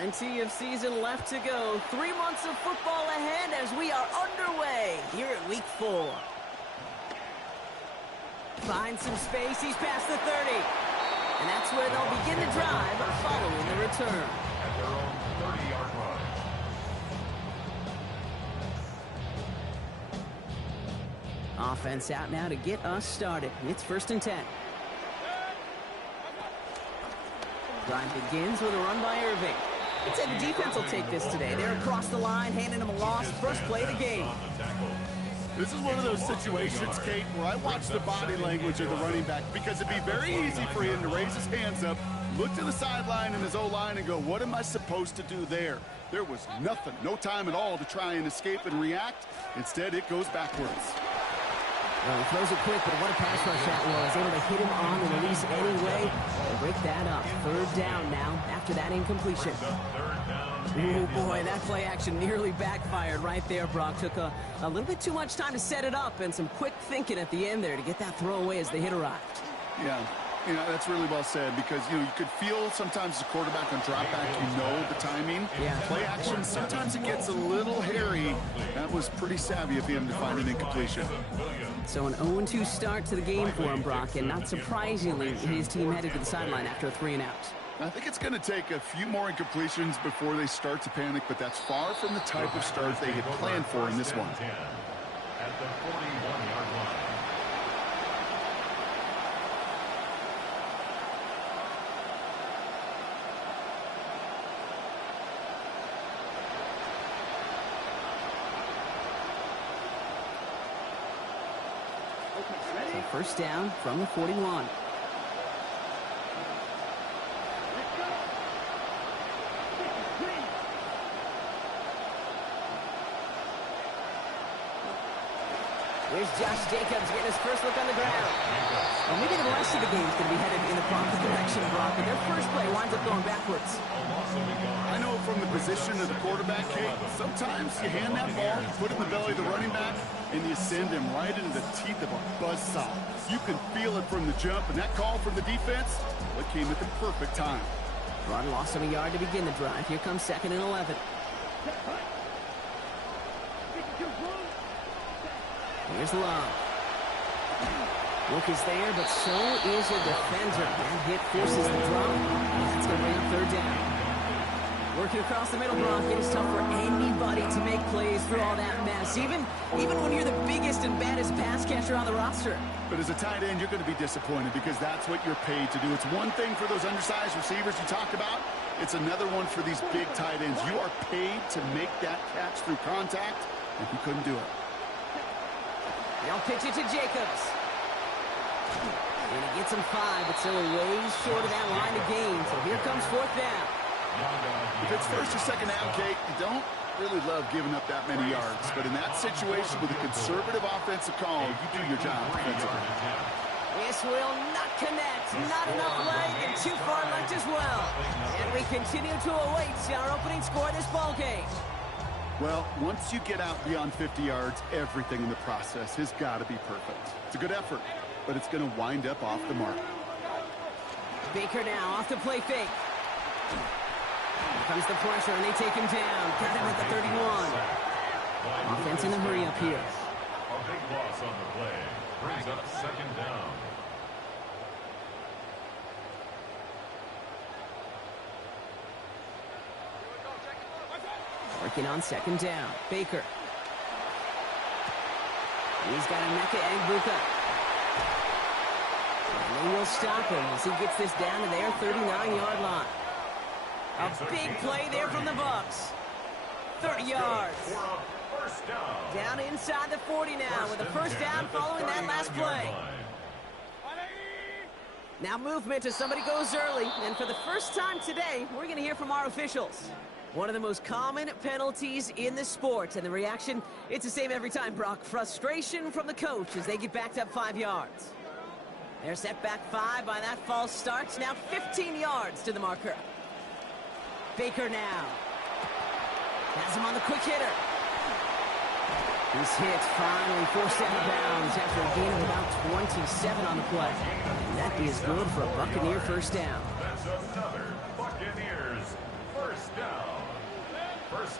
Plenty of season left to go. 3 months of football ahead as we are underway here at Week 4. Finds some space. He's past the 30. And that's where they'll begin the drive following the return. At their own 30-yard line. Offense out now to get us started. It's 1st and 10. Drive begins with a run by Irving. I'd say the defense will take this today. They're across the line, handing him a loss. First play of the game. This is one of those situations, Kate, where I watch the body language of the running back because it'd be very easy for him to raise his hands up, look to the sideline and his O-line and go, what am I supposed to do there? There was nothing, no time at all to try and escape and react. Instead, it goes backwards. Well, he throws it quick, but what a pass rush that was. Able to hit him on the release anyway. They'll break that up. 3rd down now after that incompletion. Oh, boy, that play action nearly backfired right there, Brock. Took a little bit too much time to set it up and some quick thinking at the end there to get that throw away as the hit arrived. Yeah. That's really well said because, you could feel sometimes as a quarterback on drop back, the timing. Yeah. Play action, sometimes it gets a little hairy. That was pretty savvy of him to find an incompletion. So an 0-2 start to the game for him, Brock, and not surprisingly, his team headed to the sideline after a 3 and out. I think it's going to take a few more incompletions before they start to panic, but that's far from the type of start they had planned for in this one. At the 41-yard line. So 1st down from the 41. Here's Josh Jacobs getting his first look on the ground. Well, maybe the rest of the game is going to be headed in the proper direction, Brock, but their first play winds up going backwards. I know from the position of the quarterback, Kate, sometimes you hand that ball, you put it in the belly of the running back, and you send him right into the teeth of a buzzsaw. You can feel it from the jump, and that call from the defense, it came at the perfect time. Broad lost him a yard to begin the drive. Here comes 2nd and 11. Here's Love. Look is there, but so is a defender. That hit forces the drop. That's going to bring up 3rd down. Working across the middle, Brock. It is tough for anybody to make plays through all that mess, even when you're the biggest and baddest pass catcher on the roster. But as a tight end, you're going to be disappointed because that's what you're paid to do. It's one thing for those undersized receivers you talked about. It's another one for these big tight ends. You are paid to make that catch through contact, and he couldn't do it. They'll pitch it to Jacobs. And he gets him 5, but still a ways short of that line of gain. So here comes 4th down. If it's 1st or 2nd down, Kate, you don't really love giving up that many yards. But in that situation with a conservative offensive call, you do your job defensively. This will not connect. Not enough leg and too far left as well. And we continue to await our opening score of this ball game. Well, once you get out beyond 50 yards, everything in the process has got to be perfect. It's a good effort, but it's going to wind up off the mark. Baker now off the play fake. Here comes the pressure, and they take him down. Got him at the 31. Offense in the hurry up here. A big loss on the play. Brings up 2nd down. Working on 2nd down. Baker. He's got a Emeka Egbuka. And they will stop him as he gets this down to their 39-yard line. A big play there from the Bucks. 30 yards. Down inside the 40 now with a 1st down following that last play. Now movement as somebody goes early. And for the first time today, we're going to hear from our officials. One of the most common penalties in the sport. And the reaction, it's the same every time, Brock. Frustration from the coach as they get backed up 5 yards. They're set back 5 by that false start. Now 15 yards to the marker. Baker now. Has him on the quick hitter. This hit's finally forced out of bounds after a gain of about 27 on the play. And that is good for a Buccaneer 1st down. That's another Buccaneers 1st down.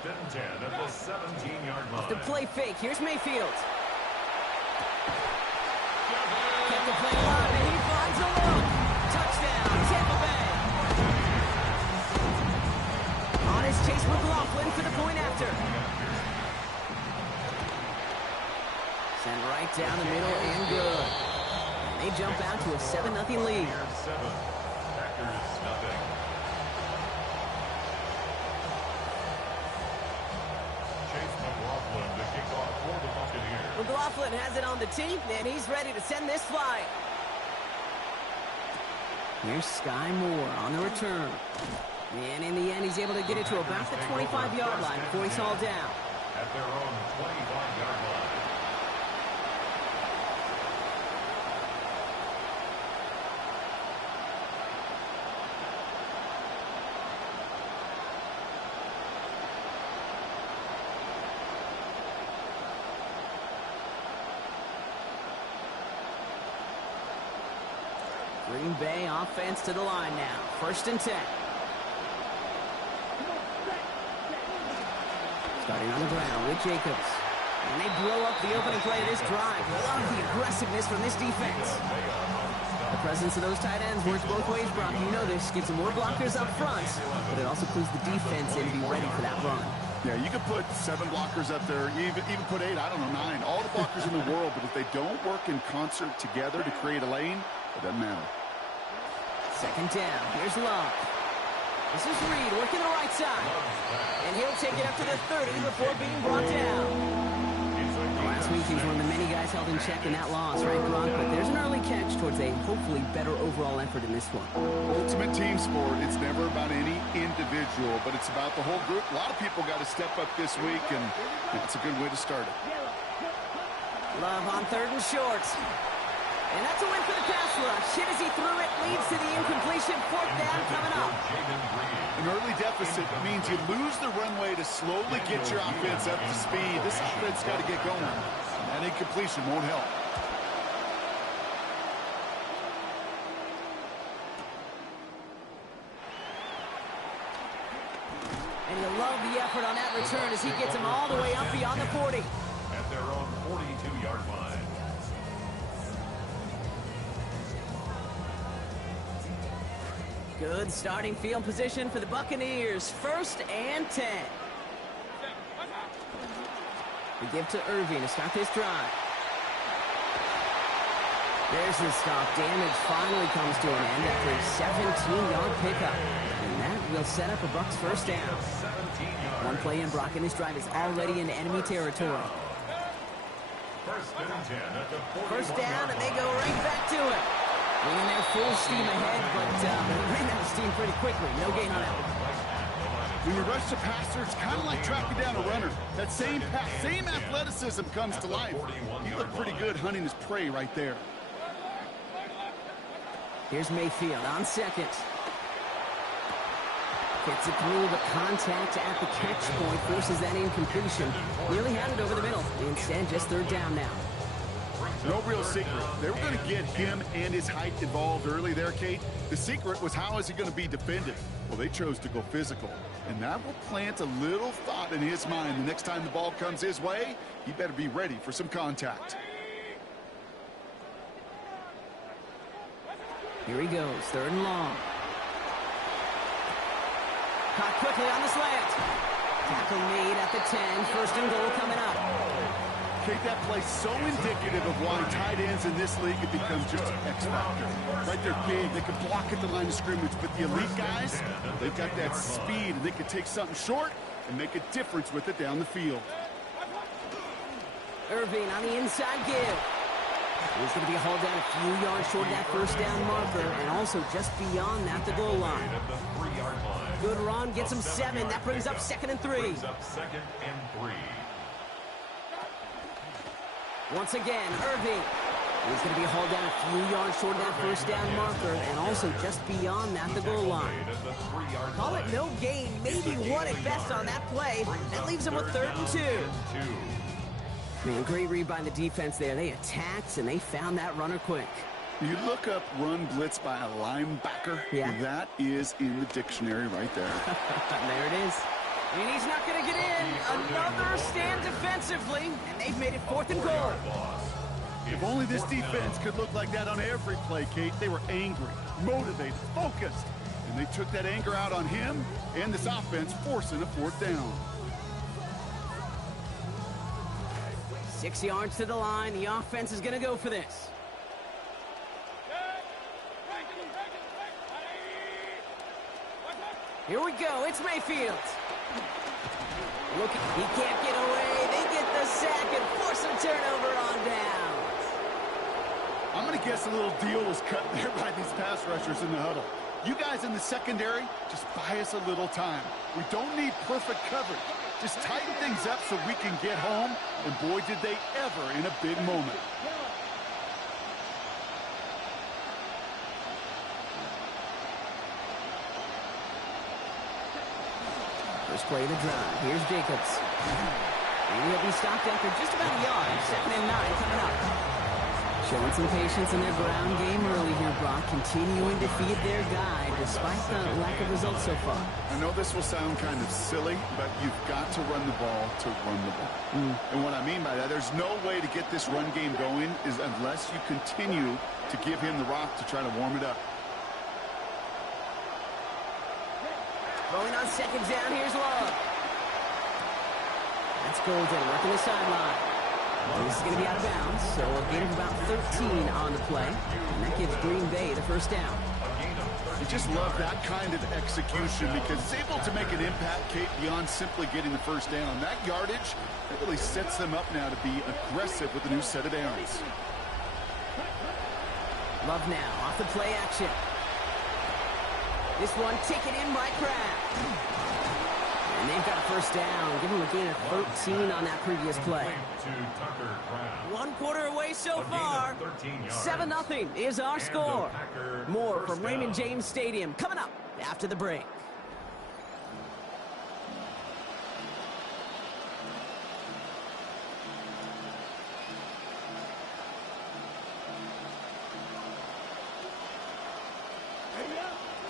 and 10 at the 17-yard line. The play fake. Here's Mayfield. Kept the play alive, and he finds a look. Touchdown, Tampa Bay. On his chase, McLaughlin for the point after. Sent right down the middle and good. And they jump out to a 7-0 lead. 7, Packers nothing. Chase McLaughlin to kick off for the Buccaneers. McLaughlin has it on the tee, and he's ready to send this flying. Here's Sky Moore on the return. And in the end, he's able to get it to about the 25-yard line before he's hauled down. At their own 25-yard line. Green Bay offense to the line now. 1st and 10. Starting on the ground with Jacobs. And they blow up the opening play of this drive. Love the aggressiveness from this defense. The presence of those tight ends works both ways, Brock. You know this. Gives them more blockers up front, but it also clues the defense in to be ready for that run. Yeah, you could put 7 blockers up there, even put 8, I don't know, 9. All the blockers in the world, but if they don't work in concert together to create a lane, it doesn't matter. 2nd down. Here's Love. This is Reed working the right side. And he'll take it up to the 30 before being brought down. Last week, he was one of the many guys held in check in that loss, right, Brock? But there's an early catch towards a hopefully better overall effort in this one. Ultimate team sport. It's never about any individual, but it's about the whole group. A lot of people got to step up this week, and it's a good way to start it. Love on 3rd and short. And that's a win for the pass rush. Hit as he threw it, leads to the incompletion. 4th down coming up. An early deficit means you lose the runway to slowly get your offense up to speed. This offense got to get going. And incompletion won't help. And you'll love the effort on that return as he gets him all the way up beyond the 40. At their own 42-yard line. Good starting field position for the Buccaneers. 1st and 10. We give to Irving to start this drive. There's the stop. Damage finally comes to an end after a 17-yard pickup. And that will set up a Bucks 1st down. 1 play in, Brock, and this drive is already in enemy territory. 1st and 10 at the 1st down, and they go right back to it. Bringing their full steam ahead, but ran out of steam pretty quickly. No gain on that one. When you rush the passer, it's kind of like tracking down a runner. That same athleticism comes to life. He looked pretty good hunting his prey right there. Here's Mayfield on 2nd. Gets it through, but contact at the catch point forces that incompletion. Nearly had it over the middle. Instead, just 3rd down now. No real secret. They were going to get him and his height involved early there, Kate. The secret was, how is he going to be defended? Well, they chose to go physical. And that will plant a little thought in his mind. The next time the ball comes his way, he better be ready for some contact. Here he goes, 3rd and long. Caught quickly on the slant. Tackle made at the 10. 1st and goal coming up. Kate, that play's so indicative of why tight ends in this league have become just an X factor. Right, they're big, they can block at the line of scrimmage, but the elite guys, they've got that speed, and they can take something short and make a difference with it down the field. Irving on the inside give. He's going to be hauled down a few yards short of that 1st down marker, and also just beyond that, the goal line. Good run, gets him 7. That brings up 2nd and 3. Brings up 2nd and 3. Once again, Irving. He's going to be hauled down a few yards short of that 1st down marker, and also just beyond that, the goal line. Call it no gain, maybe 1 at best on that play. That leaves him with 3rd and 2. Man, great read by the defense there. They attacked, and they found that runner quick. You look up run blitz by a linebacker, yeah. That is in the dictionary right there. There it is. And he's not going to get in. Another stand defensively, and they've made it 4th and goal. If only this defense could look like that on every play, Kate. They were angry, motivated, focused. And they took that anger out on him and this offense, forcing a 4th down. 6 yards to the line. The offense is going to go for this. Here we go. It's Mayfield. Look, he can't get away. They get the sack and force a turnover on downs. I'm going to guess a little deal was cut there by these pass rushers in the huddle. You guys in the secondary, just buy us a little time. We don't need perfect coverage. Just tighten things up so we can get home, and boy, did they ever in a big moment. First play of the drive. Here's Jacobs. And he'll be stopped after just about a yard. 2nd and 9 coming up. Showing some patience in their ground game early here, Brock. Continuing to feed their guy despite the lack of results so far. I know this will sound kind of silly, but you've got to run the ball to run the ball. And what I mean by that, there's no way to get this run game going is unless you continue to give him the rock to try to warm it up. Rolling on 2nd down, here's Love. That's Golden working the sideline. This is going to be out of bounds, so a gain of about 13 on the play. And that gives Green Bay the 1st down. You just love that kind of execution because it's able to make an impact, Kate, beyond simply getting the 1st down. That yardage, that really sets them up now to be aggressive with a new set of downs. Love now, off the play action. This one taken in by Kraft. And they've got a 1st down. Give them a gain of 13 on that previous play. 1 quarter away so far. 7-0 is our score. More from Raymond James Stadium coming up after the break.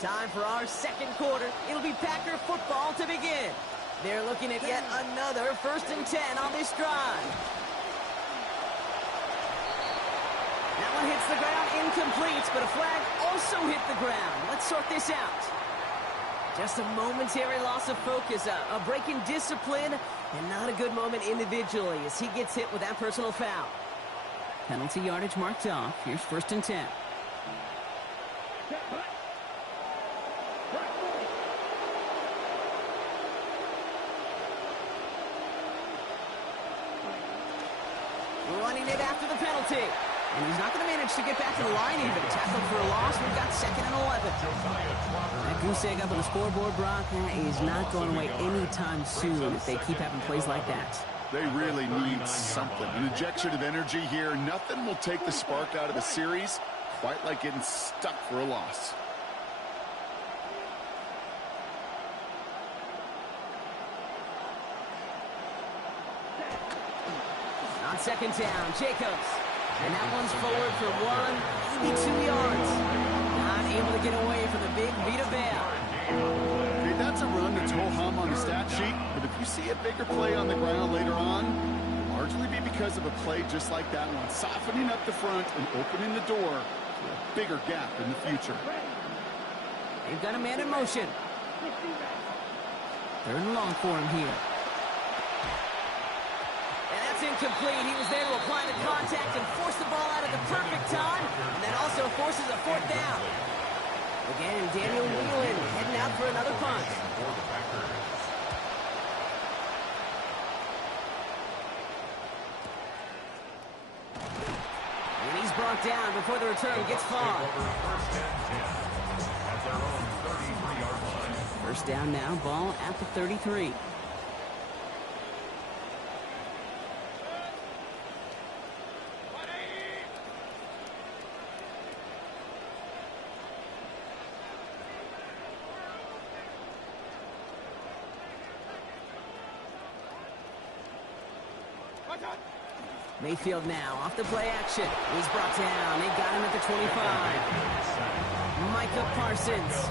Time for our 2nd quarter. It'll be Packer football to begin. They're looking at yet another 1st and 10 on this drive. That one hits the ground incomplete, but a flag also hit the ground. Let's sort this out. Just a momentary loss of focus, a break in discipline, and not a good moment individually as he gets hit with that personal foul. Penalty yardage marked off. Here's 1st and 10. Running it after the penalty. And he's not going to manage to get back to the line even. Tackled for a loss. We've got 2nd and 11. That goose egg up on the scoreboard, Brock, is not going away anytime soon if they keep having plays like that. They really need something. An injection of energy here. Nothing will take the spark out of a series quite like getting stuck for a loss. On 2nd down, Jacobs. And that one's forward for 1, maybe 2 yards. Not able to get away from the big Vita Bell. Okay, that's a run that's ho-hum on the stat sheet, but if you see a bigger play on the ground later on, it'll largely be because of a play just like that one, softening up the front and opening the door to a bigger gap in the future. They've got a man in motion. 3rd and long for him here. Incomplete. He was there to apply the contact and force the ball out at the perfect time, and that also forces a 4th down. Again, Daniel Whelan heading out for another punt. And he's brought down before the return gets far. 1st down now, ball at the 33. Mayfield now off the play action. He's brought down. They got him at the 25. Micah Parsons.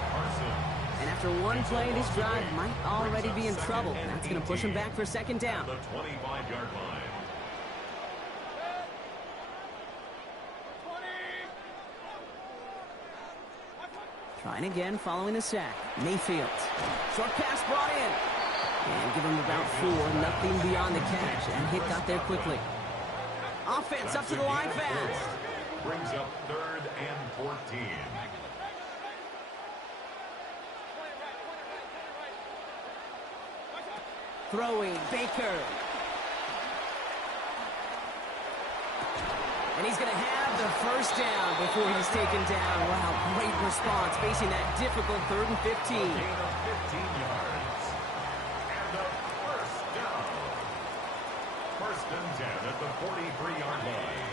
And after one play, this drive might already be in trouble. That's going to push him back for second down. The 25-yard line. Trying again following the sack. Mayfield. Short pass brought in. And give him about 4. Nothing beyond the catch. And hit got there quickly. Offense up to the line fast. Brings up 3rd and 14. Throwing. Baker. And he's going to have the first down before he's taken down. Wow, great response facing that difficult 3rd and 15. Gain of 15 yards. And a first down. 1st and 10 at the 43-yard line.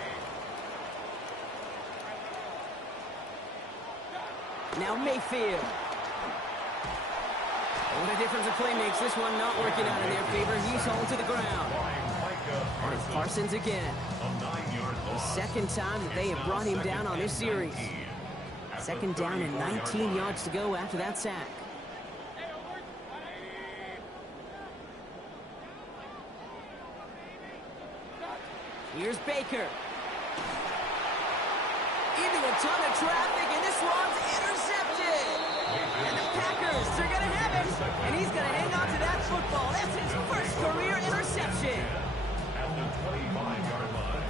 Now Mayfield. Oh, what a difference a play makes. This one not working out in their favor. He's hauled to the ground. And it's Parsons again. The second time that they have brought him down on this series. Second down and 19 yards to go after that sack. Here's Baker. Into a ton of traffic, and this one's intercepted. And the Packers, they're going to have it. And he's going to hang on to that football. That's his first career interception. At the 25-yard line.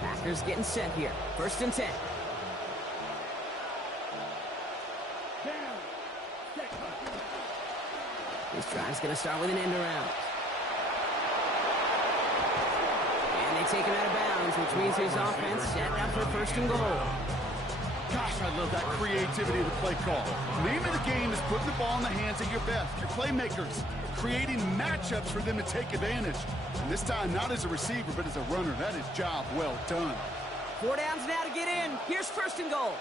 Packers getting set here. 1st and 10. This drive's going to start with an end around. And they take him out of bounds, which means his offense set up for 1st and goal. Gosh, I love that creativity of the play call. Name of the game is putting the ball in the hands of your best, your playmakers, creating matchups for them to take advantage. And this time, not as a receiver, but as a runner. That is job well done. 4 downs now to get in. Here's 1st and goal.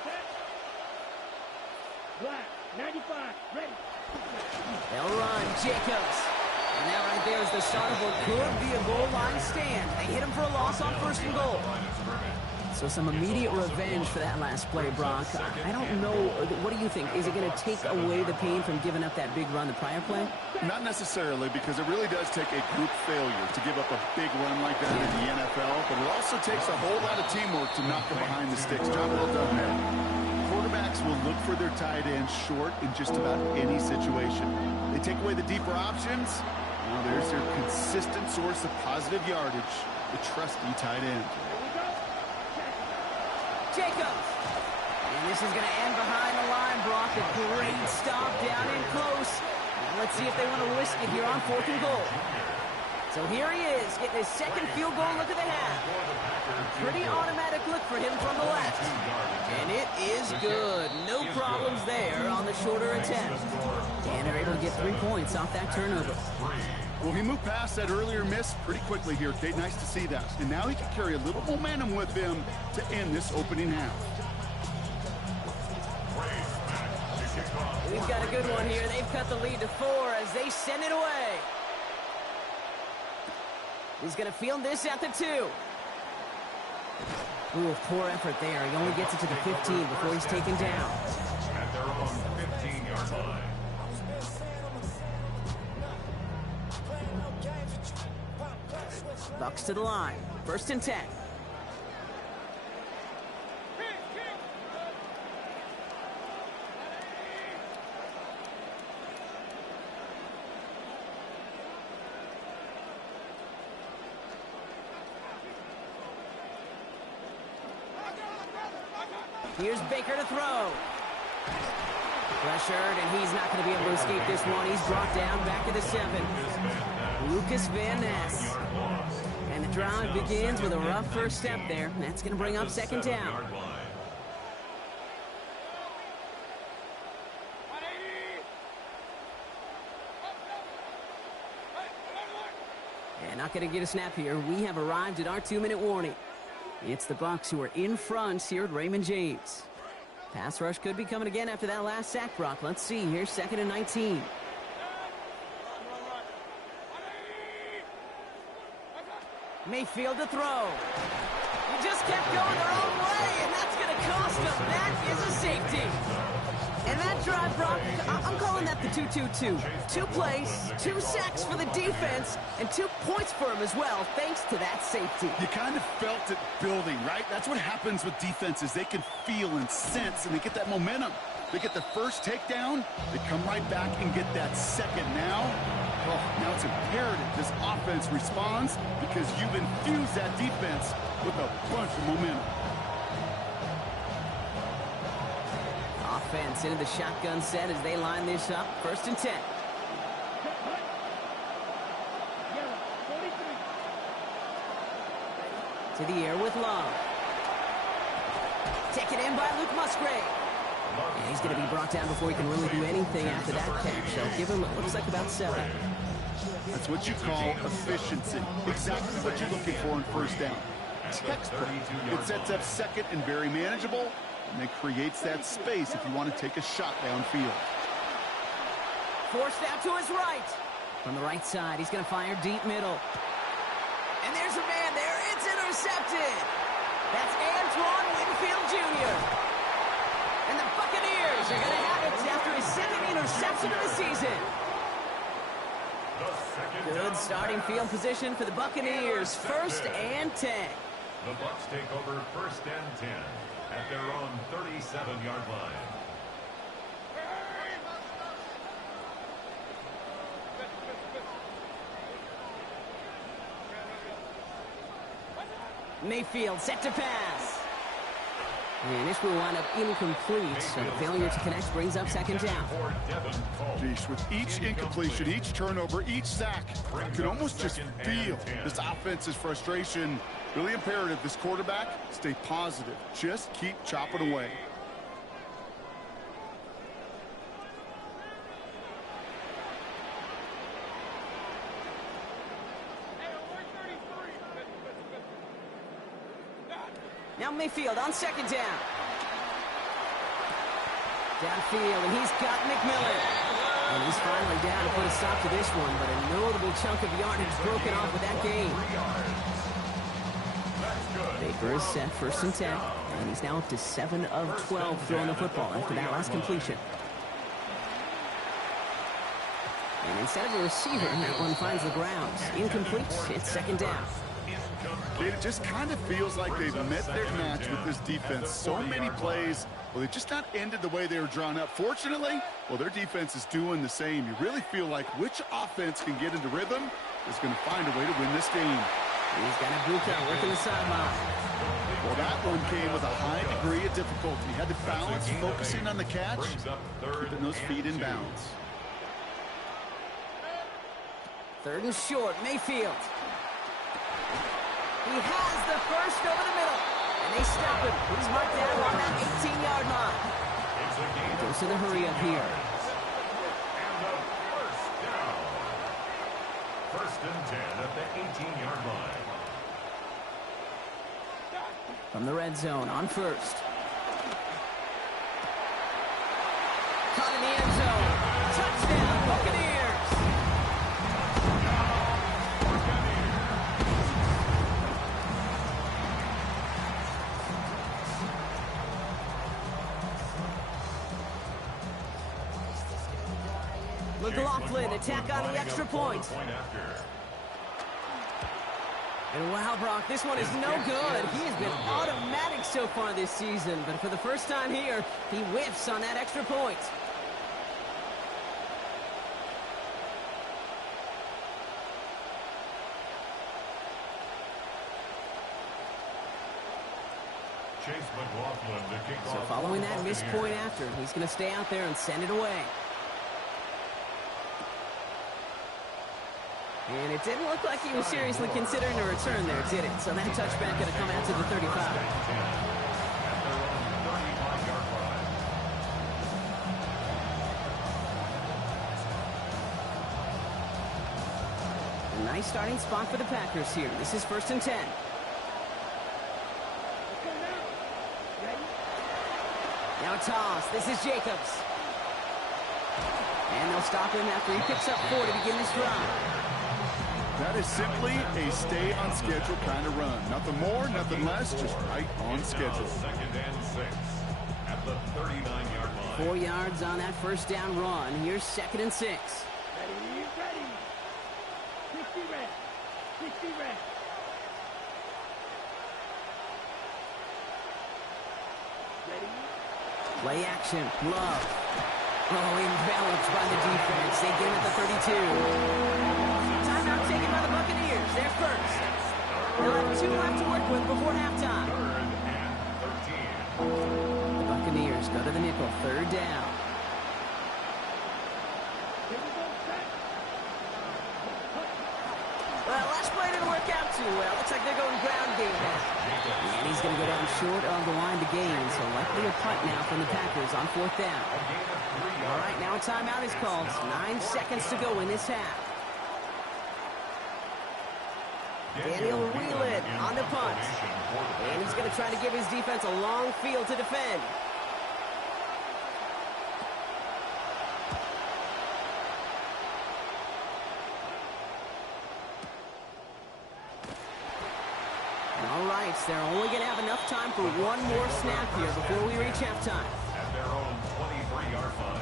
Black, 95, ready. They'll run. Jacobs. And that right there is the start of what could be a goal line stand. They hit him for a loss on 1st and goal. So some immediate revenge for that last play, Brock. I don't know. What do you think? Is it going to take away the pain from giving up that big run the prior play? Not necessarily, because it really does take a group failure to give up a big run like that in the NFL, but it also takes a whole lot of teamwork to knock them behind the sticks. Job well done there. Quarterbacks will look for their tight end short in just about any situation. They take away the deeper options. Now there's their consistent source of positive yardage, the trusty tight end. Jacobs. And this is going to end behind the line, Brock. A great stop down in close. Now let's see if they want to risk it here on 4th and goal. So here he is, getting his second field goal look of the half. Pretty automatic look for him from the left. And it is good. No problems there on the shorter attempt. And they're able to get 3 points off that turnover. Well, he moved past that earlier miss pretty quickly here, Kate. Nice to see that. And now he can carry a little momentum with him to end this opening half. We've got a good one here. They've cut the lead to 4 as they send it away. He's going to field this at the 2. Ooh, poor effort there. He only gets it to the 15 before he's taken down. At their own 15-yard line. Bucz to the line. 1st and 10. Here's Baker to throw. Pressured, and he's not going to be able to escape this one. He's brought down back to the 7. Lucas Van Ness. And the drive begins with a rough first step there. That's going to bring up 2nd down. And not going to get a snap here. We have arrived at our 2-minute warning. It's the Bucks who are in front here at Raymond James. Pass rush could be coming again after that last sack, Brock. Let's see. Here's 2nd and 19. Mayfield to throw. He just kept going their own way, and that's going to cost them. That is a safety. And that drive, Brock, I'm calling that the 2-2-2. 2 plays, 2 sacks for the defense, and 2 points for him as well, thanks to that safety. You kind of felt it building, right? That's what happens with defenses. They can feel and sense, and they get that momentum. They get the first takedown, they come right back and get that second. Now it's imperative this offense responds because you've infused that defense with a bunch of momentum. Offense into the shotgun set as they line this up. 1st and 10. To the air with Love. Taken in by Luke Musgrave. And he's going to be brought down before he can really do anything after that catch. So give him, it looks like, about 7. That's what you call efficiency. Exactly what you're looking for in 1st down. Textbook. It sets up 2nd and very manageable, and it creates that space if you want to take a shot downfield. Forced out to his right. From the right side, he's going to fire deep middle. And there's a man there. It's intercepted. That's Antoine Winfield Jr. And the Buccaneers are going to have it after his 2nd interception of the season. Good starting field position for the Buccaneers. 1st and 10. The Bucks take over 1st and 10 at their own 37-yard line. Mayfield set to pass. And this will wind up incomplete, so the failure to connect brings up 2nd down. Geez, with each incompletion, each turnover, each sack, you can almost just feel this offense's frustration. Really imperative, this quarterback, stay positive. Just keep chopping away. Now Mayfield on 2nd down. Downfield, and he's got McMillan. And he's finally down to put a stop to this one, but a notable chunk of yardage broken off with that game. Baker is set 1st and 10, and he's now up to 7 of 12 throwing the football after that last completion. And instead of a receiver, that one finds the ground. Incomplete, it's 2nd down. It just kind of feels like they've met their match with this defense. So many plays, well, they just not ended the way they were drawn up. Fortunately, well, their defense is doing the same. You really feel like which offense can get into rhythm is going to find a way to win this game. He's got a Bucz working the sideline. Well, that one came with a high degree of difficulty. He had to balance focusing on the catch, keeping those feet in bounds. 3rd and short, Mayfield. He has the first over the middle, and they stop him. He's marked down on that 18-yard line. He goes to the hurry-up here. And the 1st down. 1st and 10 at the 18-yard line. From the red zone on 1st. Caught in the end zone. Touchdown, Buccaneers. McLaughlin attack on the extra point. And wow, Brock, this one is no good. He has been automatic so far this season, but for the first time here, he whiffs on that extra point. So following that missed point after, he's going to stay out there and send it away. And it didn't look like he was seriously considering a return there, did it? So that touchback going to come out to the 35. A nice starting spot for the Packers here. This is 1st and 10. Now a toss. This is Jacobs. And they'll stop him after he picks up 4 to begin this drive. That is simply a stay-on-schedule kind of run. Nothing more, nothing less, just right on schedule. 2nd and 6 at the 39-yard line. 4 yards on that first down run. Here's 2nd and 6. Ready, ready. 60 red. 60 red. Ready. Play action. Love. Oh, enveloped by the defense. They get it at the 32. Timeout taken by the Buccaneers. They're first. They'll have 2 left to work with before halftime. 3rd and 13. The Buccaneers go to the nickel. 3rd down. Here we go, set. Well, last play didn't work out too well. Looks like they're going ground game now. And he's going to go down short of the line to gain. So likely a punt now from the Packers on 4th down. All right, now a timeout is called. 9 seconds to go in this half. Daniel Whelan on the punt. And he's going to try to give his defense a long field to defend. All right, so they're only going to have enough time for one more snap here before we reach halftime. At their own 23-yard line.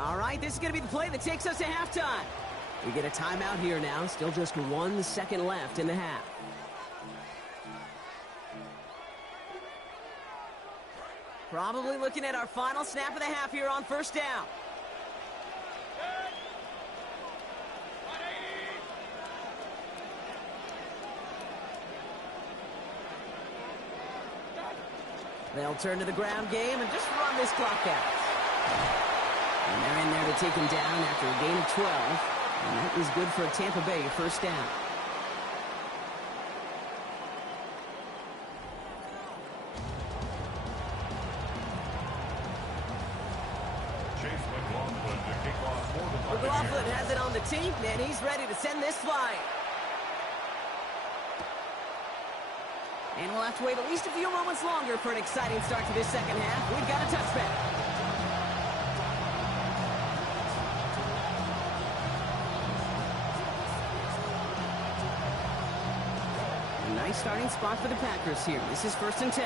All right, this is going to be the play that takes us to halftime. We get a timeout here now. Still just 1 second left in the half. Probably looking at our final snap of the half here on 1st down. They'll turn to the ground game and just run this clock out. And they're in there to take him down after a gain of 12. And that is good for a Tampa Bay 1st down. McLaughlin has it on the tee, and he's ready to send this flying. And we'll have to wait at least a few moments longer for an exciting start to this second half. We've got a touchback. A nice starting spot for the Packers here. This is 1st and 10.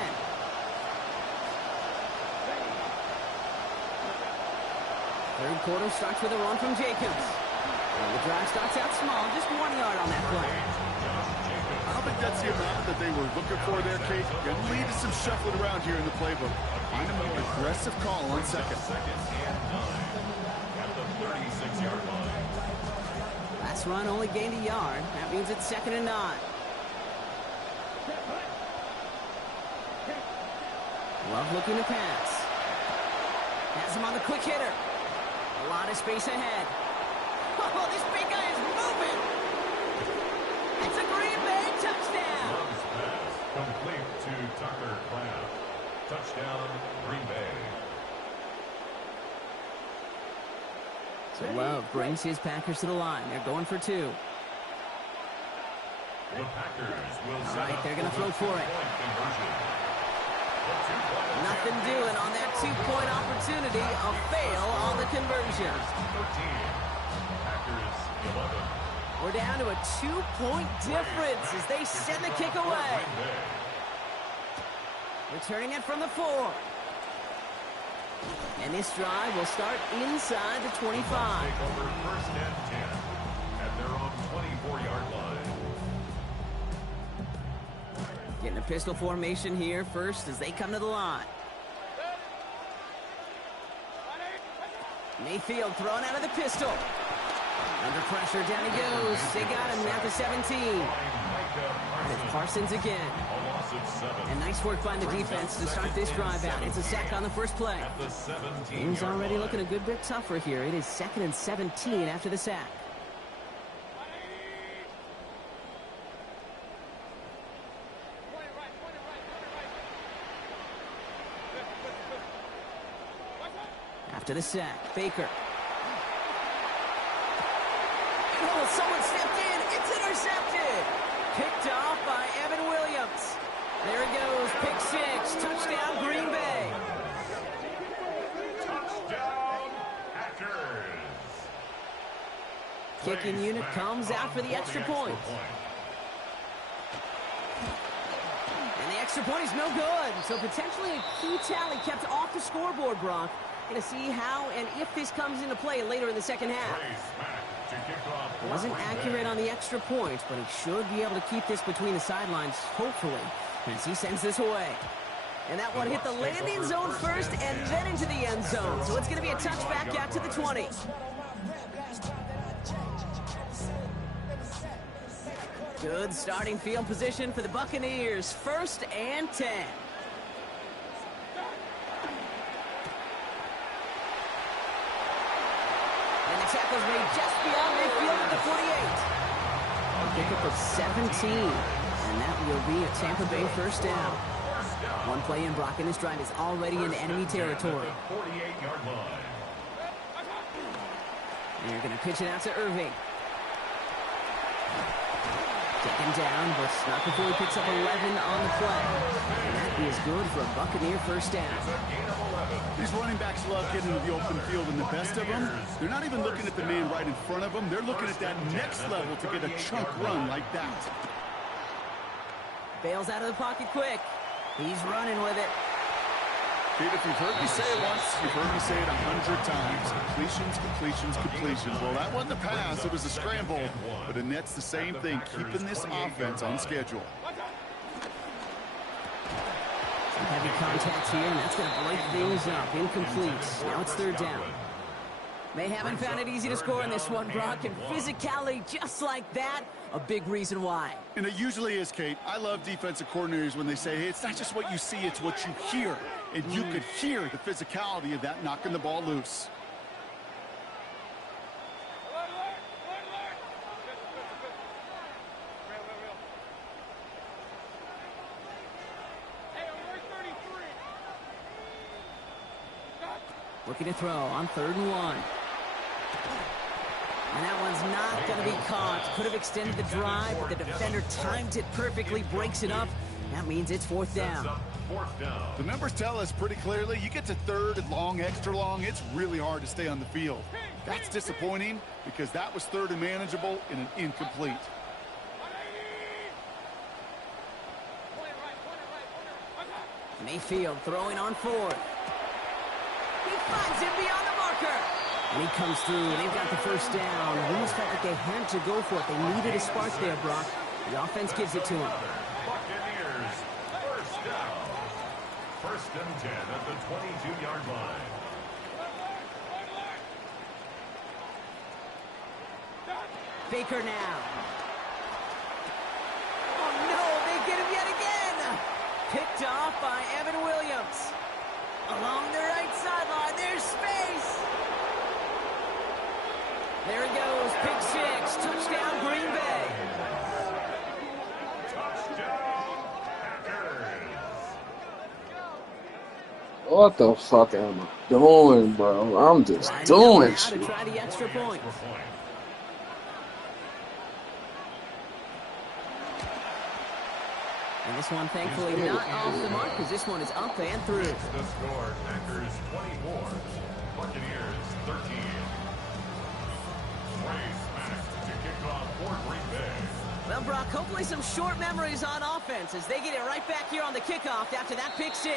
Third quarter starts with a run from Jacobs. Well, the drive starts out small, just 1 yard on that play. I don't think that's the amount that they were looking for there, Kate. Going to lead to some shuffling around here in the playbook. Find a more aggressive call on 2nd. 2nd and 9 at the 36-yard line. Last run only gained a yard. That means it's 2nd and 9. Love looking to pass. Has him on the quick hitter. A lot of space ahead. Oh, this big guy is moving. It's a Green Bay touchdown. Love's pass complete to Tucker Kraft. Touchdown, Green Bay. So Love brings his Packers to the line. They're going for 2. The Packers will All set right, up they're going to for throw the for it. two-point conversion. The two-point Nothing doing on that 2-point opportunity. A fail on the conversion. 13. Packers 11. We're down to a 2-point difference as they send the kick away. Returning it from the 4. And this drive will start inside the 25. Take over 1st and 10 at their own 24-yard line. Getting a pistol formation here first as they come to the line. Mayfield thrown out of the pistol. Under pressure, down he goes. They got him at the 17. And it's Parsons again. A loss of 7. And nice work by the defense to start this drive out. It's a sack on the first play. At the 17-yard Things already line. looking a good bit tougher here. It is 2nd and 17 after the sack. After the sack, Baker. Oh, someone stepped in. It's intercepted. Picked off by Evan Williams. There it goes. Pick 6. Touchdown, Green Bay. Touchdown, Packers. kicking unit comes out for the extra point. And the extra point is no good. So potentially a key tally kept off the scoreboard, Brock. Going to see how and if this comes into play later in the second half. Wasn't accurate on the extra point, but he should be able to keep this between the sidelines, hopefully, as he sends this away. And that one hit the landing zone first and then into the end zone. So it's going to be a touchback out to the 20. Good starting field position for the Buccaneers. 1st and 10. And the tackle's made just beyond midfield at the 48. Pickup of 17. And that will be a Tampa Bay 1st down. One play in, Brock, and this drive is already in enemy territory. 48-yard line. And you're going to pitch it out to Irving. Taken down, but not before he picks up 11 on the play. And that is good for a Buccaneer 1st down. These running backs love getting into the open field, and the best of them, they're not even looking at the man right in front of them. They're looking at that next level to get a chunk run like that. Bails out of the pocket quick. He's running with it. Kid, if you've heard me say it once, you've heard me say it 100 times. Completions, completions, completions. Well, that wasn't a pass. It was a scramble. But it nets the same thing, keeping this offense on schedule. Some heavy contact here, and that's going to break things up. Incomplete. Now it's 3rd down. They haven't found it easy to score in this one, Brock, and physicality just like that, a big reason why. And it usually is, Kate. I love defensive coordinators when they say, hey, it's not just what you see, it's what you hear. And you could hear the physicality of that knocking the ball loose. Looking to throw on 3rd and 1. And that one's not going to be caught. Could have extended the drive, but the defender timed it perfectly, breaks it up. That means it's 4th down. The numbers tell us pretty clearly, you get to 3rd and long, extra long, it's really hard to stay on the field. That's disappointing because that was 3rd and manageable and an incomplete. Mayfield throwing on 4th. He finds him beyond the marker. And he comes through. They've got the 1st down. Almost felt like they had to go for it. They needed a spark there, Brock. The offense gives it to him. Buccaneers, 1st down. 1st and 10 at the 22-yard line. Baker now. Oh, no, they get him yet again. Picked off by Evan Williams. Along the right sideline, there's space. There he goes, pick 6, touchdown Green Bay. Touchdown, Packers. What the fuck am I doing, bro? I'm just doing shit. To try the extra point. And this one, thankfully, not off the mark, because this one is up and through. The score, Packers 24, Buccaneers 13. Race back to kick off for Green Bay. Well, Brock, hopefully some short memories on offense as they get it right back here on the kickoff after that pick 6.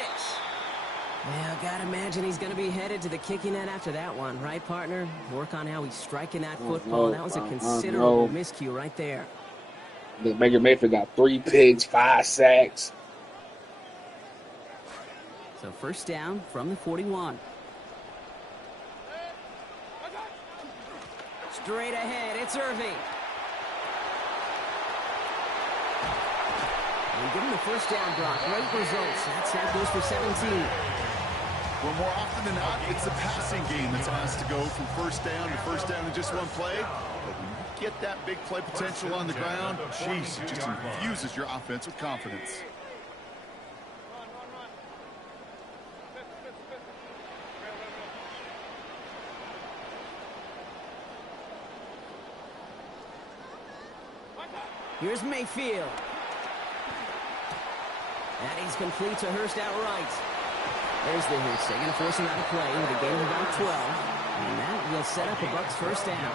Yeah, gotta imagine he's gonna be headed to the kicking net after that one, right, partner? Work on how he's striking that football. That was a considerable miscue right there. Baker Mayfield got 3 picks, 5 sacks. So 1st down from the 41. Straight ahead, it's Irving. And give him the 1st down, Brock. Great results. That snap goes for 17. Well, more often than not, it's the passing game that's asked to go from 1st down to 1st down in just one play. But when you get that big play potential on the ground, jeez, it just infuses your offense with confidence. Here's Mayfield. And he's complete to Hurst outright. There's the Hurst. They're going to force him out of play with a gain of about 12. And that will set up a Bucks 1st down.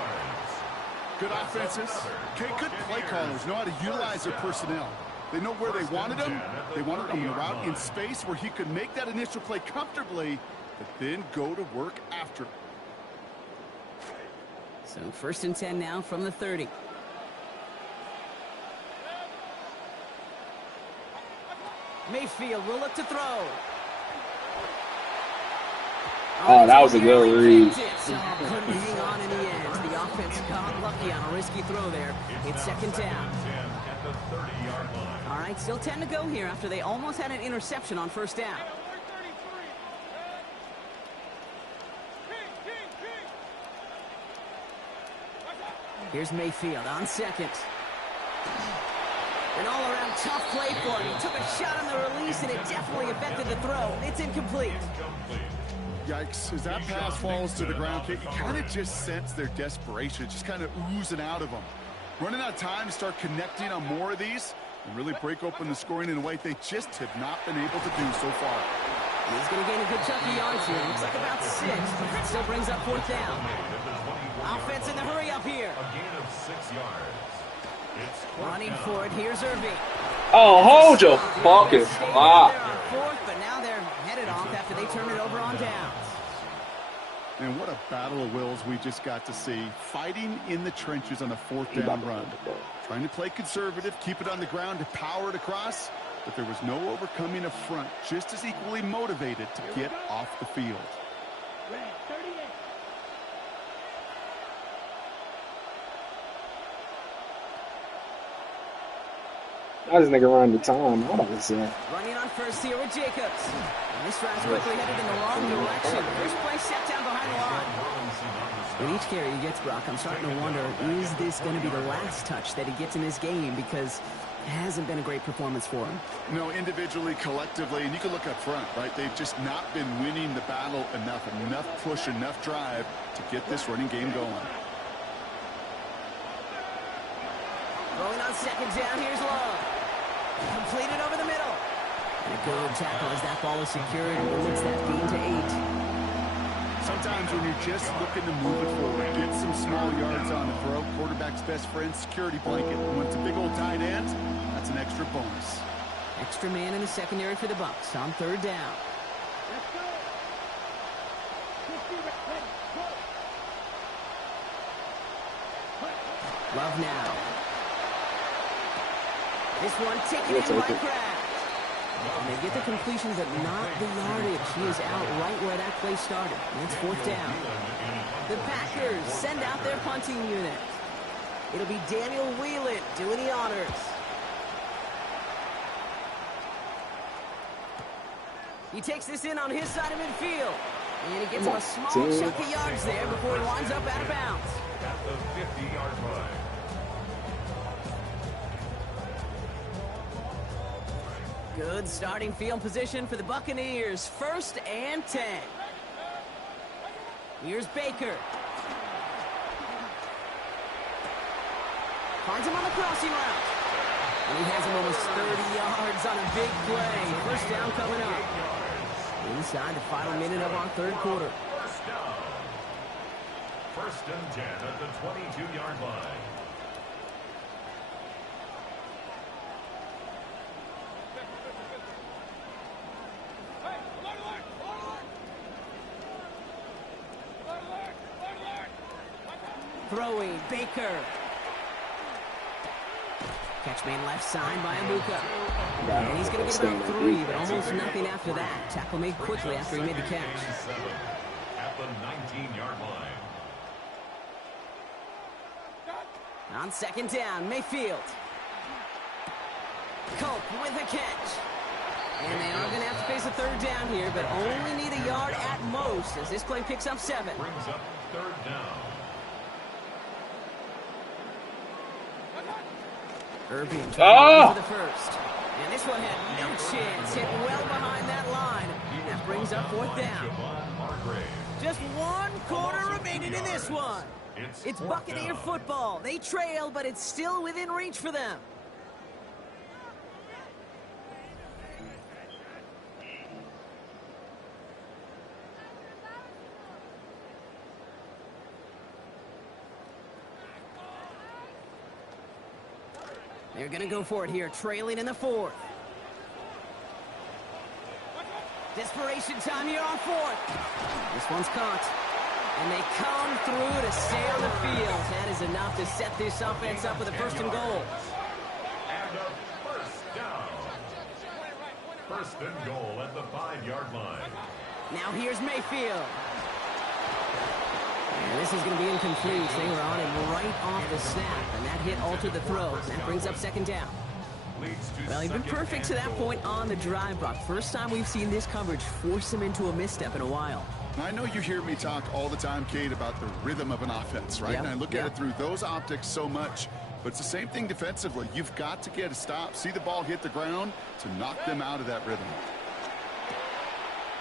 Good offenses. Okay, good play callers know how to utilize their personnel. They know where they wanted him. They wanted him out in space where he could make that initial play comfortably, but then go to work after. So 1st and 10 now from the 30. Mayfield will look to throw. Oh, that was a good read. Couldn't hang on in the end. The offense got lucky on a risky throw there. It's 2nd down. All right, still 10 to go here after they almost had an interception on 1st down. Here's Mayfield on 2nd. An all-around tough play for him. He took a shot on the release, and it definitely affected the throw. It's incomplete. Yikes. As that pass falls to the ground, Kate, you kind of just sense their desperation, just kind of oozing out of them. Running out of time to start connecting on more of these and really break open the scoring in a way they just have not been able to do so far. He's going to gain a good chunk of yards here. Looks like about 6, but that still brings up 4th down. Offense in the hurry up here. A gain of 6 yards. Running for it. Here's Irving. Oh, hold your fucking wow. They're on 4th, but now they're headed off after they turn it over on downs. And what a battle of wills we just got to see. Fighting in the trenches on a 4th down run. Trying to play conservative, keep it on the ground to power it across, but there was no overcoming a front just as equally motivated to get off the field. Red 38. Now this nigga running the time. What I was saying. Running on 1st here with Jacobs. And this drive's quickly headed in the wrong direction. First play set down behind the line. With each carry he gets, Brock, I'm starting to wonder, is this going to be the last touch that he gets in this game? Because it hasn't been a great performance for him. No, individually, collectively, and you can look up front, right? They've just not been winning the battle enough push, enough drive to get this running game going. Rolling on 2nd down, here's Love. Completed over the middle. And a good tackle as that ball is secured and limits that gain to 8. Sometimes when you're just looking to move it forward, get some small yards on the throw, quarterback's best friend, security blanket. And when it's a big old tight end, that's an extra bonus. Extra man in the secondary for the Bucks on 3rd down. Let's go. 50 ready. Go. Love now. This one taken in by Kraft. And they get the completion, but not the yardage. He is out right where that play started. And it's 4th down. The Packers send out their punting unit. It'll be Daniel Whelan doing the honors. He takes this in on his side of midfield. And he gets him a small chunk of yards there before he winds up out of bounds. At the 50-yard line. Good starting field position for the Buccaneers. 1st and 10. Here's Baker. Finds him on the crossing route. And he has him almost 30 yards on a big play. 1st down coming up. Inside the final minute of our 3rd quarter. 1st down. 1st and 10 at the 22-yard line. Throwing, Baker. Catch made left side by Amuka. And he's going to get about 3, but almost nothing after that. Tackle made quickly after he made the catch. At the 19-yard line. On 2nd down, Mayfield. Cope with a catch. And they are going to have to face a 3rd down here, but only need a yard at most as this play picks up 7. Brings up 3rd down. Irving for the 1st. And this one had no chance. Hit well behind that line. That brings up 4th down. Just 1 quarter remaining in this one. It's Buccaneer football. They trail, but it's still within reach for them. They're going to go for it here, trailing in the fourth. Desperation time here on fourth. This one's caught. And they come through to stay on the field. That is enough to set this offense up with a first and goal. And a first down. First and goal at the 5-yard line. Now here's Mayfield. And this is going to be incomplete. They were on him right off the snap, and that hit altered the throw. That brings up second down. Well, he's been perfect to that point on the drive, Brock. First time we've seen this coverage force him into a misstep in a while. I know you hear me talk all the time, Kate, about the rhythm of an offense, right? Yep. And I look at it through those optics so much. But it's the same thing defensively. You've got to get a stop, see the ball hit the ground to knock them out of that rhythm.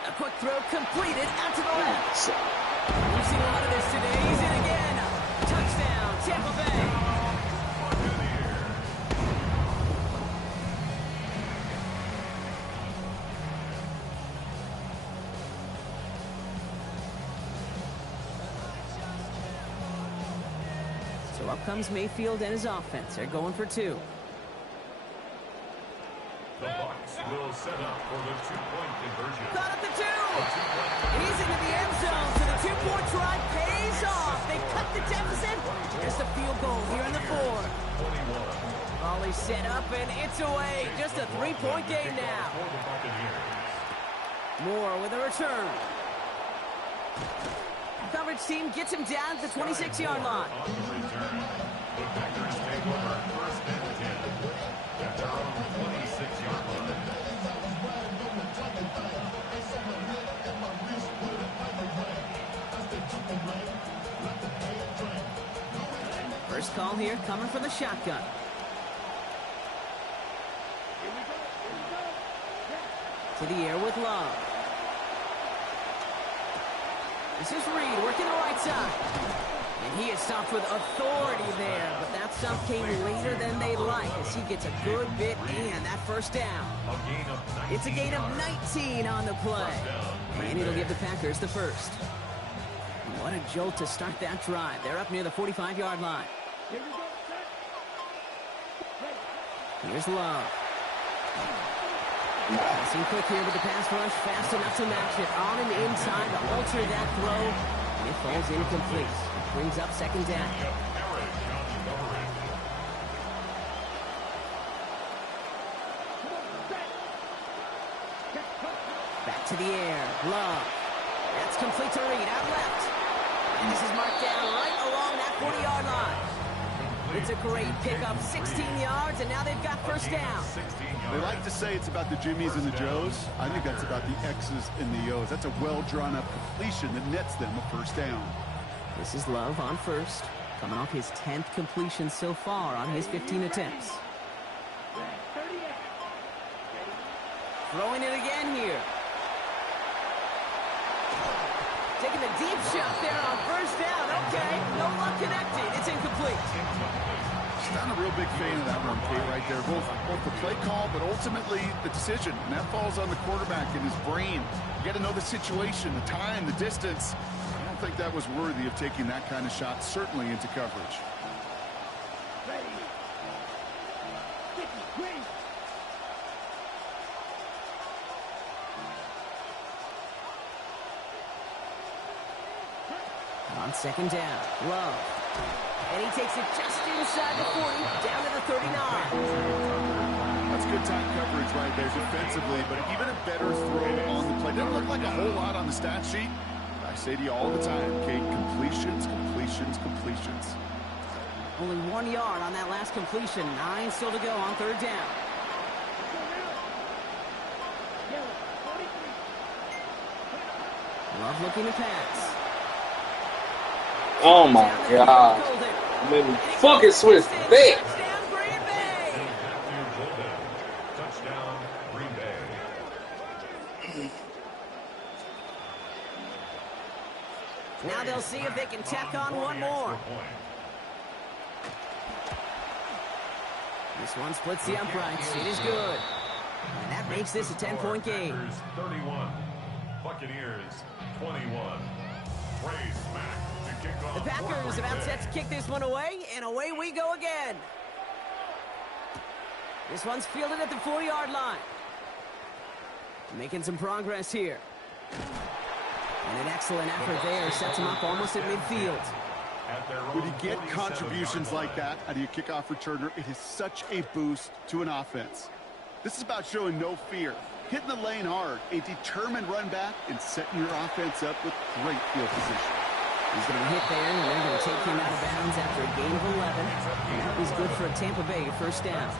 A quick throw completed out to the left. We've seen a lot of this today. He's in again. Touchdown, Tampa Bay. So up comes Mayfield and his offense. They're going for two. The Bucz will set up for the two-point conversion. Caught up the two. He's into the end zone, so the two-point try pays off. They cut the deficit. Just a field goal here in the fourth. 21. Volley set up, and it's away. Just a three-point game now. For the Buccaneers. Moore with a return. Coverage team gets him down at the 26-yard line. On the return, the Packers take over first and 10 at their own 26-yard line. First call here coming from the shotgun. To the air with Love. This is Reed working the right side. And he is stopped with authority there, but that stop came later than they'd like as he gets a good bit in that first down. It's a gain of 19 on the play. And it'll give the Packers the first. What a jolt to start that drive. They're up near the 45-yard line. Here's Love. Passing quick here with the pass rush, fast enough to match it. On and inside to alter that throw. And it falls incomplete. It brings up second down. Back to the air. Love. That's complete to Reed. Out left. And this is marked down right along that 40-yard line. It's a great pickup, 16 yards, and now they've got first down. They like to say it's about the Jimmies and the Joes. I think that's about the X's and the O's. That's a well-drawn-up completion that nets them a first down. This is Love on first, coming off his 10th completion so far on his 15 attempts. Throwing it again here. Taking the deep shot there on first down. Okay, no luck connecting. It's incomplete. Not a real big fan of that one, Kate, right there. Both the play call, but ultimately the decision. And that falls on the quarterback in his brain. You got to know the situation, the time, the distance. I don't think that was worthy of taking that kind of shot, certainly into coverage. On second down, Love. And he takes it just inside the 40, down to the 39. That's good time coverage right there defensively, but even a better throw on the play. Doesn't look like a whole lot on the stat sheet. I say to you all the time, Kate, completions, completions, completions. Only 1 yard on that last completion. 9 still to go on third down. Love looking to pass. Oh my God. Made me fucking switch back. Touchdown, Green Bay. Now they'll see if they can tack on one more. This one splits the uprights. It is good. And that makes this a 10-point game. Packers 31, Buccaneers 21. Trey Smack to kick off. The Packers about set to kick this one away, and away we go again. This one's fielded at the 40-yard line. Making some progress here. And an excellent effort there. Sets him up almost at midfield. When you get contributions like that out of your kickoff returner, it is such a boost to an offense. This is about showing no fear, hitting the lane hard, a determined run back, and setting your offense up with great field position. He's going to hit there, and they're going to take him out of bounds after a gain of 11. And that was good for a Tampa Bay first down.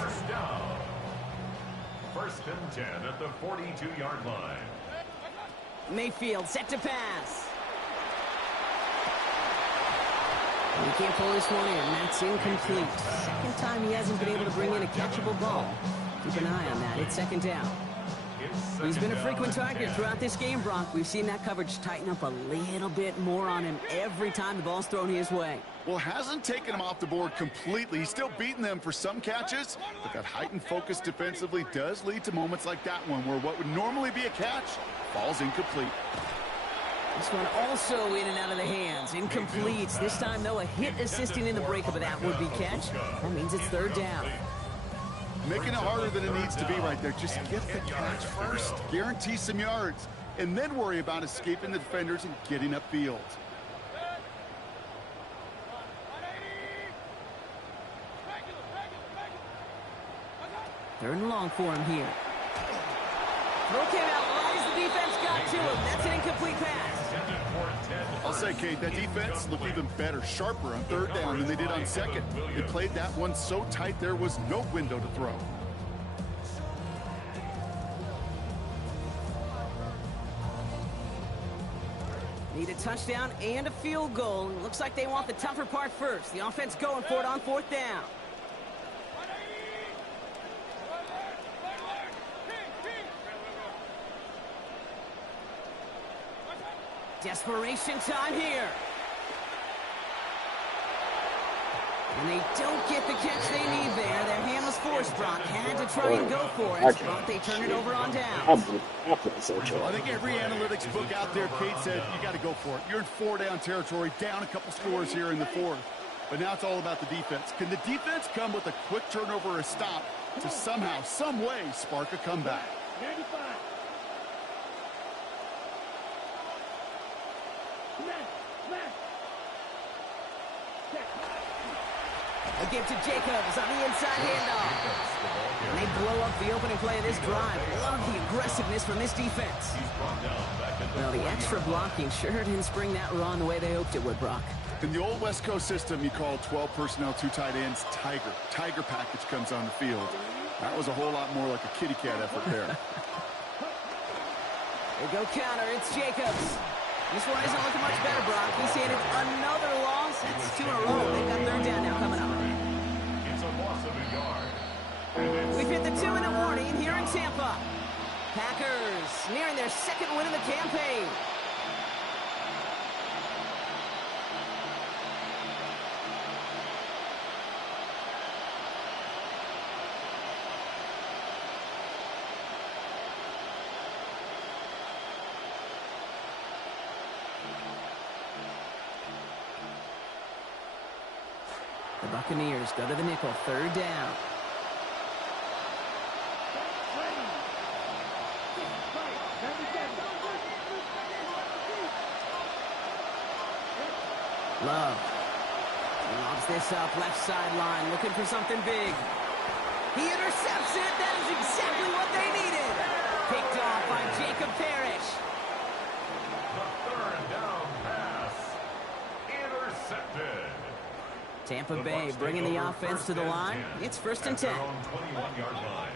First down. First and 10 at the 42-yard line. Mayfield set to pass. He can't pull this one in. That's incomplete. Second time he hasn't been able to bring in a catchable ball. Keep an eye on that. It's second down. He's been a frequent target throughout this game, Brock. We've seen that coverage tighten up a little bit more on him every time the ball's thrown his way. Well, hasn't taken him off the board completely. He's still beating them for some catches, but that heightened focus defensively does lead to moments like that one where what would normally be a catch falls incomplete. This one also in and out of the hands. Incomplete. This time, though, a hit assisting in the breakup of that would-be catch. That means it's third down. Making it harder than it needs to be right there. Just get the catch first. Guarantee some yards. And then worry about escaping the defenders and getting upfield. Third and long for him here. Throw came out right as the defense got to him. That's an incomplete pass. I'll say, Kate, that defense looked even better, sharper on third down than they did on second. They played that one so tight there was no window to throw. Need a touchdown and a field goal. Looks like they want the tougher part first. The offense going for it on fourth down. Desperation time here. And they don't get the catch they need there. Their hand was forced. Brock had to try and go for it, but they turn it over on down. I think every analytics book out there, Kate, said you got to go for it. You're in four-down territory, down a couple scores here in the fourth. But now it's all about the defense. Can the defense come with a quick turnover or a stop to somehow, some way, spark a comeback? 95. A give to Jacobs on the inside handoff. And they blow up the opening play of this drive. Love the aggressiveness from this defense. Well, the extra blocking sure didn't spring that run the way they hoped it would, Brock. In the old West Coast system, you call 12 personnel, 2 tight ends, Tiger. Tiger package comes on the field. That was a whole lot more like a kitty cat effort there. They go counter. It's Jacobs. This one isn't looking much better, Brock. He's handed another loss. That's 2 in a row. They've got third down now coming up. It's a loss of a yard. We've hit the 2-minute warning here in Tampa. Packers nearing their second win of the campaign. The Buccaneers go to the nickel, third down. Love lobs this up, left sideline, looking for something big. He intercepts it. That is exactly what they needed. Picked off by Jacob Parrish. The third down pass. Intercepted. Tampa Bay bringing the offense to the line. It's first and 10. 21-yard line.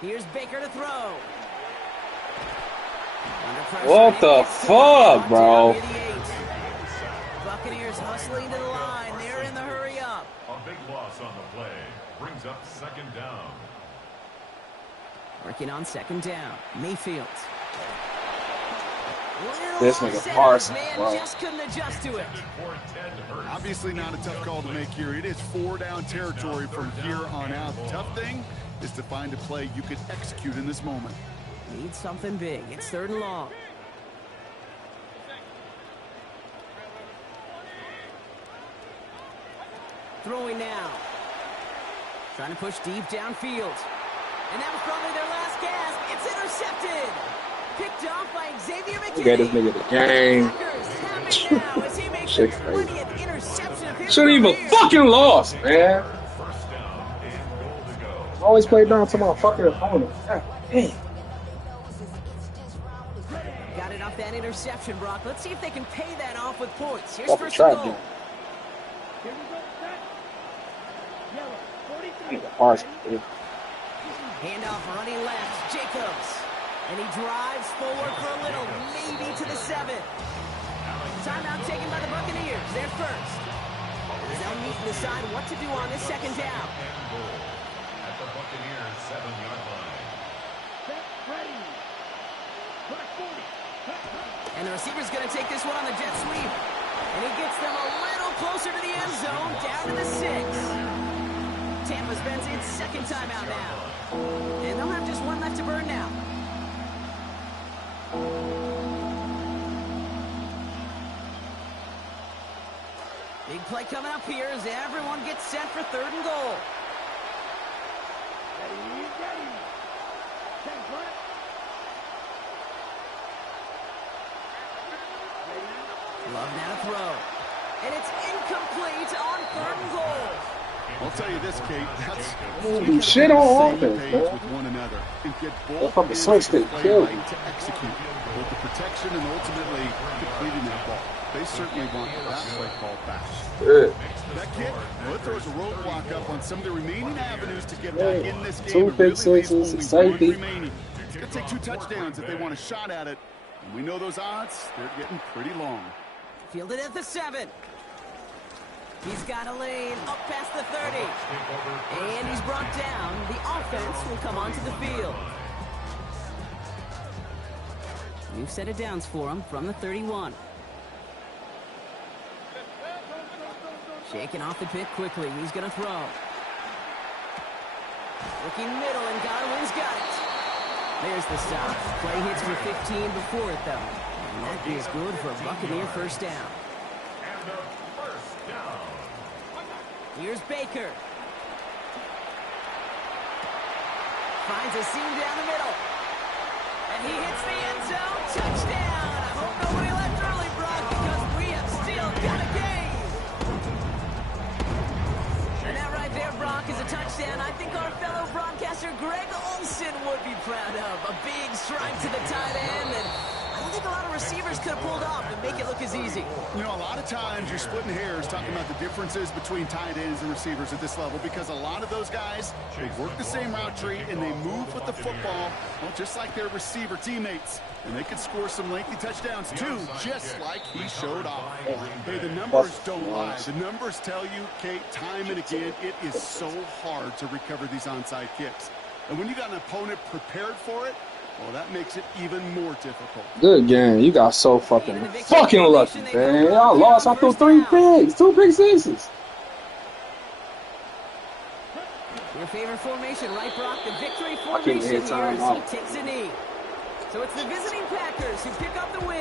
Here's Baker to throw. What the fuck, bro? Buccaneers hustling to the line. They're in the hurry up. A big loss on the play. Brings up second down. Working on second down. Mayfield. This nigga Parsons, bro. Just couldn't adjust to it. Obviously not a tough call to make here. It is 4-down territory from here on out. The tough thing is to find a play you could execute in this moment. Need something big. It's 3rd and long. Throwing now. Trying to push deep downfield. And that was probably their last gasp. It's intercepted. Picked off by Xavier McKinney. Look at this nigga the game. Packers have it now as he makes the 20th interception of his Shouldn't even career. fucking lost, man. First down and goal to go. Always play down to my fucking opponent. God damn. Got it off that interception, Brock. Let's see if they can pay that off with points. Here's Fucking first trap and goal. game. Here we go, set. Yellow, 43. Nigga harsh, dude. Handoff running left, Jacobs. And he drives forward for a little, maybe to the 7. Timeout taken by the Buccaneers. They're first. They'll meet and decide what to do on this 2nd down. And goal at the Buccaneers 7-yard line. Set, ready. Clock 40. And the receiver's going to take this one on the jet sweep. And he gets them a little closer to the end zone, down to the 6. Tampa spends its 2nd timeout now. And they'll have just one left to burn now. Big play coming up here as everyone gets set for 3rd and goal. Ready, ready. Set, what? Love now to throw. And it's incomplete on 3rd and goal. I'll tell you this, Kate. That's Do shit on same offense, page man. with one another and get That both fucking ends Saints of the didn't play kill right you. to execute both the protection and ultimately completing that ball. They certainly want that play call back. Good. That kick, well, it throws a roadblock up on some of the remaining avenues to get back in this game. 2 and pick really leaves sixes, only a safety. one remaining. It's going to take 2 touchdowns if they want a shot at it. And we know those odds, they're getting pretty long. Fielded at the 7. He's got a lane up past the 30. And he's brought down. The offense will come onto the field. New set of downs for him from the 31. Shaking off the pick quickly. He's going to throw. Looking middle, and Godwin's got it. There's the stop. Play hits for 15 before it, though. And that is good for a Buccaneer 1st down. And a first down. Here's Baker. Finds a seam down the middle. And he hits the end zone. Touchdown. I hope nobody left early, Brock, because we have still got a game. And that right there, Brock, is a touchdown I think our fellow broadcaster Greg Olson would be proud of. A big strike to the tight end, and I don't think a lot of receivers could have pulled off and make it look as easy. You know, a lot of times you're splitting hairs talking about the differences between tight ends and receivers at this level because a lot of those guys, they work the same route tree and they move with the football, well, just like their receiver teammates. And they could score some lengthy touchdowns too, just like he showed off. Hey, the numbers don't lie. The numbers tell you, Kate, time and again, it is so hard to recover these onside kicks. And when you got an opponent prepared for it, well, that makes it even more difficult. Good game. You got so fucking lucky, man. Y'all lost. I threw 3 picks. 2 pick sixes. Your favorite formation, right, Brock? The victory I couldn't formation hit here time as out. he takes a knee. So it's the visiting Packers who pick up the win.